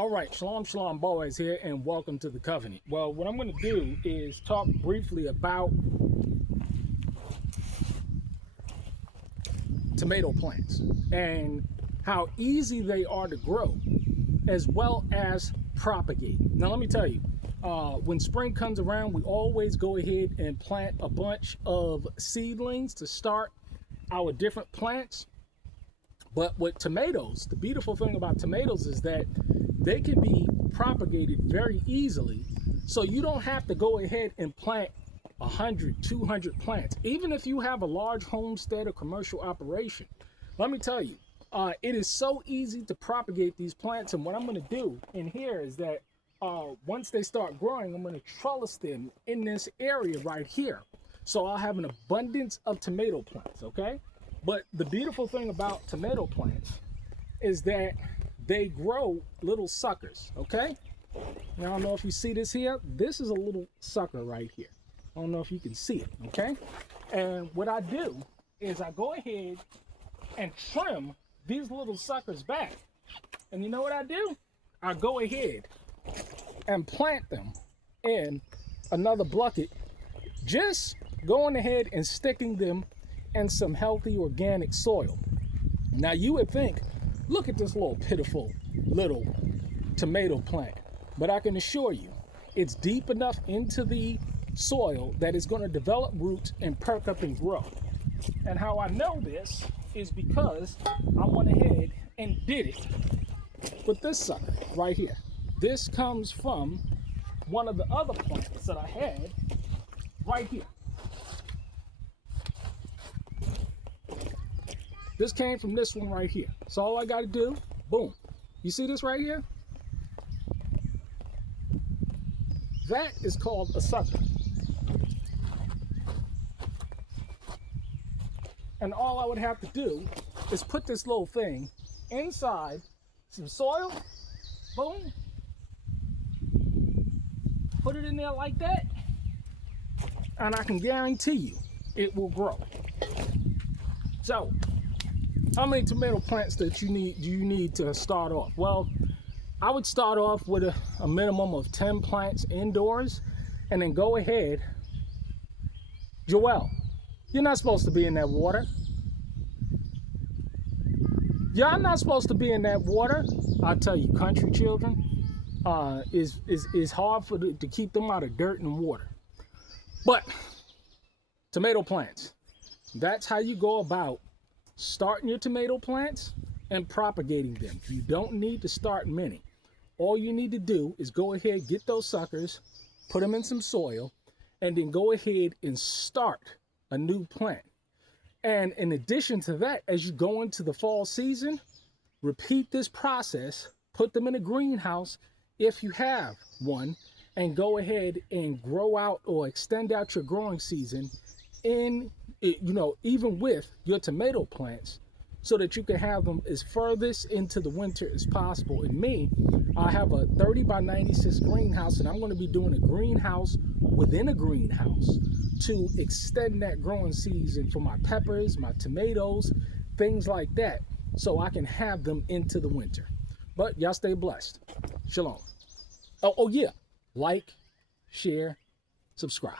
All right, Shalom, Shalom, Boaz here, and welcome to the Covenant. Well, what I'm going to do is talk briefly about tomato plants and how easy they are to grow, as well as propagate. Now, let me tell you, when spring comes around, we always go ahead and plant a bunch of seedlings to start our different plants. But with tomatoes, the beautiful thing about tomatoes is that they can be propagated very easily. So you don't have to go ahead and plant 100, 200 plants. Even if you have a large homestead or commercial operation, let me tell you, it is so easy to propagate these plants. And what I'm going to do in here is that once they start growing, I'm going to trellis them in this area right here. So I'll have an abundance of tomato plants, okay? But the beautiful thing about tomato plants is that they grow little suckers, okay? Now, I don't know if you see this here. This is a little sucker right here. I don't know if you can see it, okay? And what I do is I go ahead and trim these little suckers back. And you know what I do? I go ahead and plant them in another bucket, just going ahead and sticking them in some healthy organic soil. Now you would think, look at this little pitiful little tomato plant, but I can assure you it's deep enough into the soil that it's going to develop roots and perk up and grow. And how I know this is because I went ahead and did it with this sucker right here. This comes from one of the other plants that I had right here. This came from this one right here. So all I got to do, boom. You see this right here? That is called a sucker. And all I would have to do is put this little thing inside some soil, boom. Put it in there like that, and I can guarantee you it will grow. So, how many tomato plants do you need to start off? Well, I would start off with a minimum of 10 plants indoors, and then go ahead. Joel, you're not supposed to be in that water. Y'all not supposed to be in that water. I tell you, country children, is hard to keep them out of dirt and water. But tomato plants, that's how you go about starting your tomato plants and propagating them. You don't need to start many. All you need to do is go ahead, get those suckers, put them in some soil, and then go ahead and start a new plant. And in addition to that, as you go into the fall season, repeat this process, put them in a greenhouse if you have one, and go ahead and grow out or extend out your growing season in, even with your tomato plants, so that you can have them as furthest into the winter as possible. And me, I have a 30 by 96 greenhouse, and I'm going to be doing a greenhouse within a greenhouse to extend that growing season for my peppers, my tomatoes, things like that, so I can have them into the winter. But y'all stay blessed. Shalom. Oh yeah, like, share, subscribe.